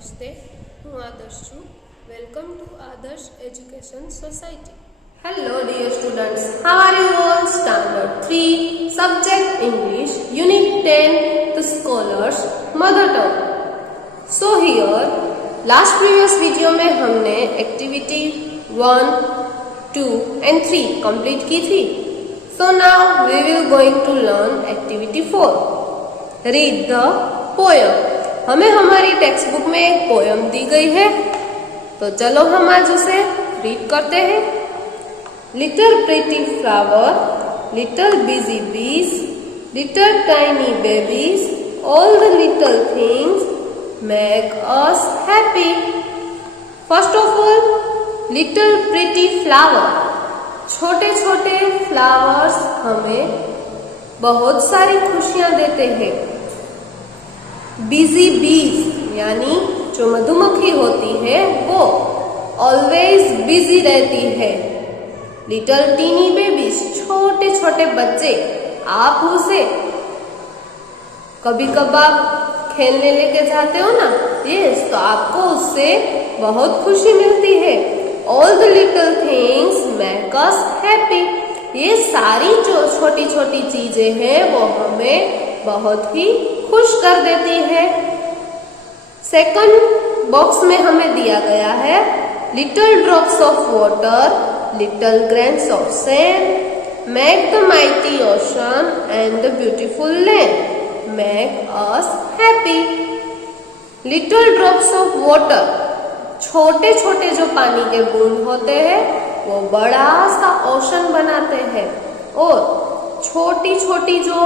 નમસ્તે, હું આદર્શ છું. વેલકમ ટુ આદર્શ education society. Hello dear students, how are you all? Standard 3, subject English, Unit 10, The Scholars, Mother Tongue. So here, last previous video में हमने activity 1, 2 and 3 complete की थी. So now we will going to learn activity 4. Read the poem. हमें हमारी text book में एक poem दी गई है, तो चलो हम आज उसे रीड करते हैं. Little pretty flower, little busy bees, little tiny babies, all the little things make us happy. First of all, little pretty flower. छोटे छोटे फ्लावर्स हमें बहुत सारी खुशियां देते हैं. बिजी बीज यानी जो मधुमक्खी होती है वो ऑलवेज बिजी रहती है. लिटिल टीनी बेबीज, छोटे छोटे बच्चे, आप उसे कभी कभार खेलने लेके जाते हो ना, यस, तो आपको उससे बहुत खुशी मिलती है. All the little things make us happy. ये सारी जो छोटी छोटी चीजें हैं वो हमें बहुत ही खुश कर देती है. सेकंड बॉक्स में हमें दिया गया है little drops of water, little grains of sand make the mighty ocean and the beautiful land make us happy. Little drops of water, छोटे छोटे जो पानी के बूंद होते हैं वो बड़ा सा ओशन बनाते हैं, और छोटी छोटी जो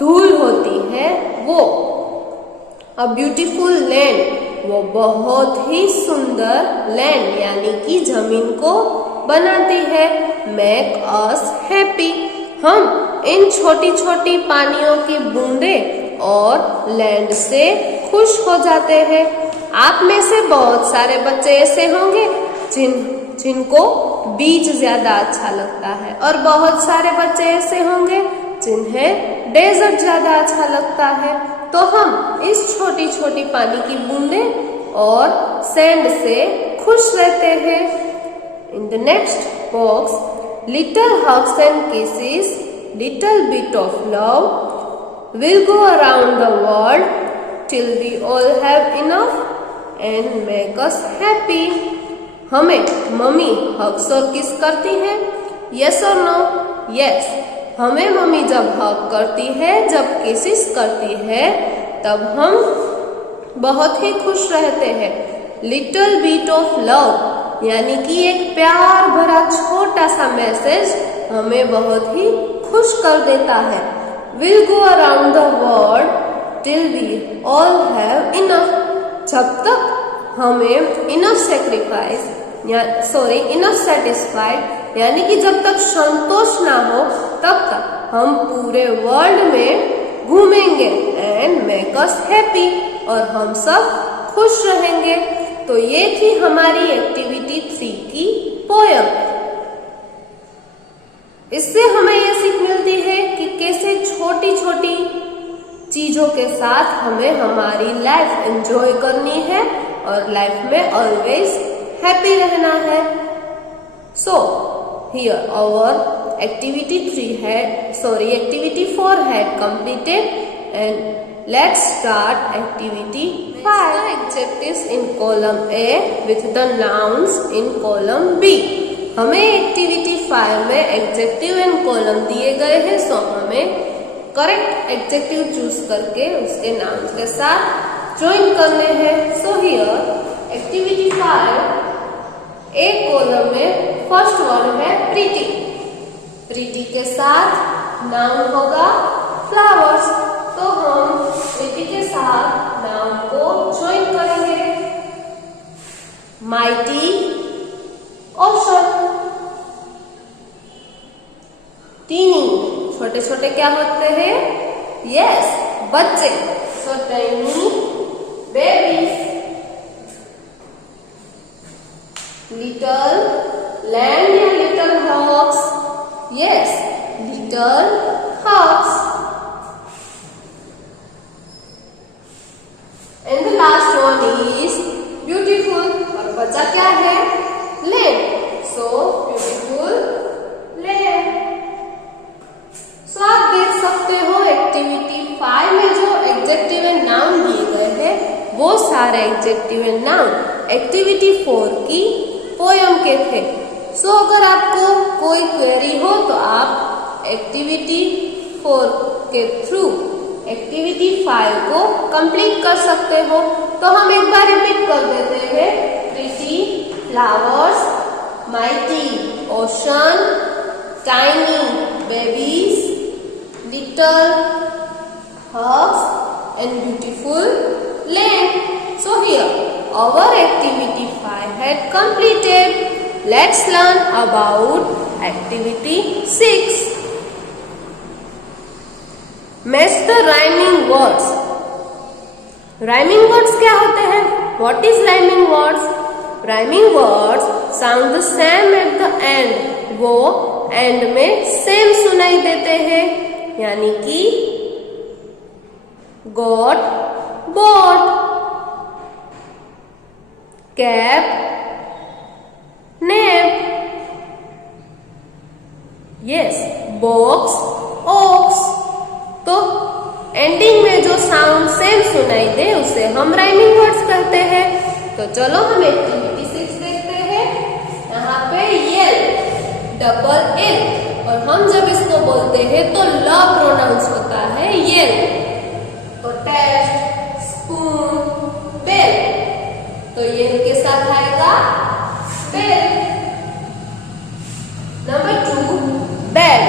धूल होती है वो अ ब्यूटीफुल लैंड, वो बहुत ही सुंदर लैंड यानी कि जमीन को बनाती है. Make us happy. हम इन छोटी छोटी पानियों की बूंदे और लैंड से खुश हो जाते हैं. आप में से बहुत सारे बच्चे ऐसे होंगे जिनको बीच ज्यादा अच्छा लगता है, और बहुत सारे बच्चे ऐसे होंगे जिन्हें डेजर्ट ज्यादा अच्छा लगता है. तो हम इस छोटी छोटी पानी की बूंदे और सैंड से खुश रहते हैं. In the next box, little hugs and kisses, little bit of love will go around the world till we all have enough and make us happy. हमें मम्मी हग्स और किस करती है, यस और no? Yes. हमें mummy जब हग करती है, जब किसिस करती है, तब हम बहुत ही खुश रहते हैं. लिटिल बीट ऑफ लव यानी कि एक प्यार भरा छोटा सा मैसेज हमें बहुत ही खुश कर देता है. Will go around the world till we all have enough. जब तक हमें इनफ सेक्रीफाइस इनफ सेटिस्फाइड यानी कि जब तक संतोष ना हो तब तक हम पूरे वर्ल्ड में घूमेंगे एंड मेक अस हैप्पी, और हम सब खुश रहेंगे. तो ये थी हमारी एक्टिविटी 3 की पोयम. इससे हमें ये सीख मिलती है कि कैसे छोटी छोटी चीजों के साथ हमें हमारी लाइफ एंजॉय करनी है और लाइफ में ऑलवेज हैप्पी रहना है. So here our activity 4 had completed, and let's start activity 5. The adjectives in column A with the nouns in column B. हमें एक्टिविटी 5 में एडजेक्टिव एंड कॉलम दिए गए हैं, सो हमें करेक्ट एडजेक्टिव चूज करके उसके नाउन्स के साथ ज्वाइन करने हैं. सो हियर एक्टिविटी 5 एक कॉलम में फर्स्ट वर्ड है प्रीटी. प्रीटी के साथ नाउन होगा फ्लावर्स, तो हम प्रीटी के साथ नाउन को ज्वाइन करेंगे. Mighty ocean. टीनी, छोटे छोटे क्या होते हैं, यस, बच्चे. So tiny babies. Little land या little hawks, yes, little hawks. And the last one is सारे एडजेक्टिव एंड नाउन एक्टिविटी 4 की पोयम के थे। सो अगर आपको कोई क्वेरी हो तो आप एक्टिविटी 4 के थ्रू एक्टिविटी 5 को कंप्लीट कर सकते हो। तो हम एक बार रिपीट कर देते हैं। Pretty flowers, mighty ocean, tiny babies, little herbs and beautiful land. So here our activity 5 had completed. Let's learn about activity 6. Match the rhyming words. Rhyming words क्या होते हैं? What is rhyming words? Rhyming words sound the same at the end. वो end में same सुनाई देते हैं, यानी कि got, bought, cap, nap, yes, box, ox। तो एंडिंग में जो साउंड सेम सुनाई दे उसे हम राइमिंग वर्ड्स कहते हैं। तो चलो हम एक्टिविटी 6 देखते हैं। यहाँ पे येल, डबल एल, और हम जब इसको बोलते हैं तो ल प्रोनाउंस होता है येल। तो टेस्ट, स्पून, बेल, तो ये के साथ आएगा bell. Number 2 bed,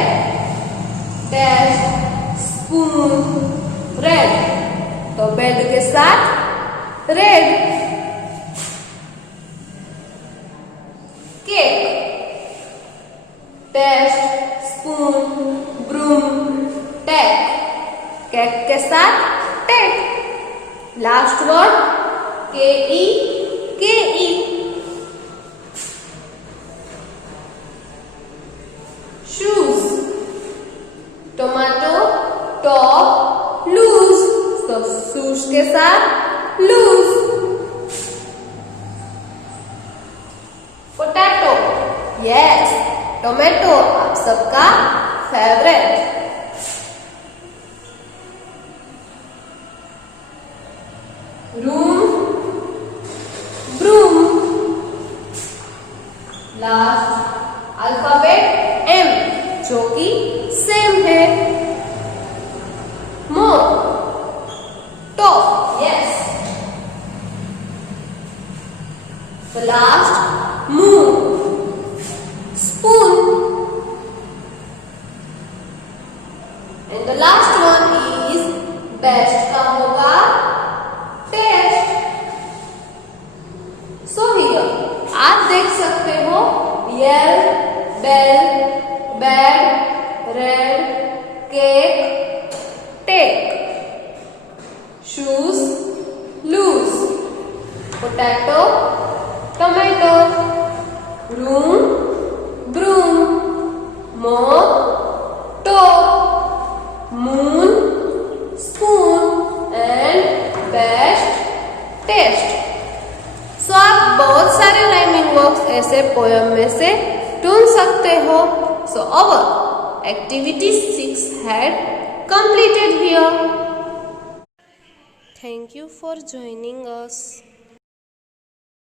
test, spoon, red, तो बेड के साथ red. Cake, test, spoon, broom, take, cake के साथ टेक। लास्ट वर्ड के E. Shoes, tomato, top, loose, तो शूज के साथ लूज। पोटैटो, यस, टोमेटो आप सबका favourite. Room, broom. Last alphabet M, जो कि सेम है। More, top, yes. तो last moon, spoon, and the last one is best का होगा टेस्ट। सो हियर आप देख सकते हो yell, bell, bed, red, cake, take, shoes, loose, potato, tomato, room, broom, more, top, moon, spoon and best, taste. So आप बहुत सारे rhyming words ऐसे पोयम में से ढूंढ सकते हो। सो अवर activity 6 had completed here. Thank you for joining us.